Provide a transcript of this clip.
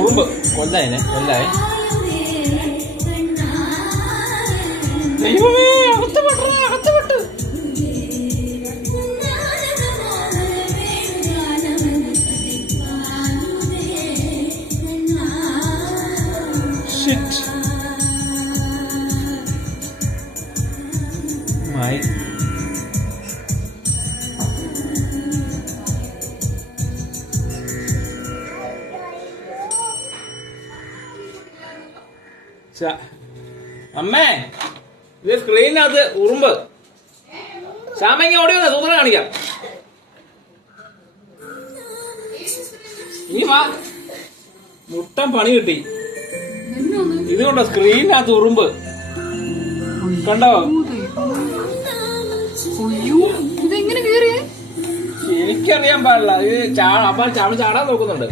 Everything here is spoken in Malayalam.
ഉറുമ്പ് കൊല്ലായനെ കൊല്ലായ. ദൈവമേ, അകത്ത് പെട്ടു, അകത്ത് പെട്ടു. മായി അമ്മേ, ഇത് സ്ക്രീനകത്ത് ഉറുമ്പ്. ശ്യാമങ്ങ ഓടി വന്ന സൂത്രം കാണിക്കാം. നീ വാ, മുട്ടൻ പണി കിട്ടി. ഇതുകൊണ്ടോ സ്ക്രീനകത്ത് ഉറുമ്പ് കണ്ടോ? എനിക്കറിയാൻ പാടില്ല. ഇത് അപ്പൊ ചാടാൻ നോക്കുന്നുണ്ട്.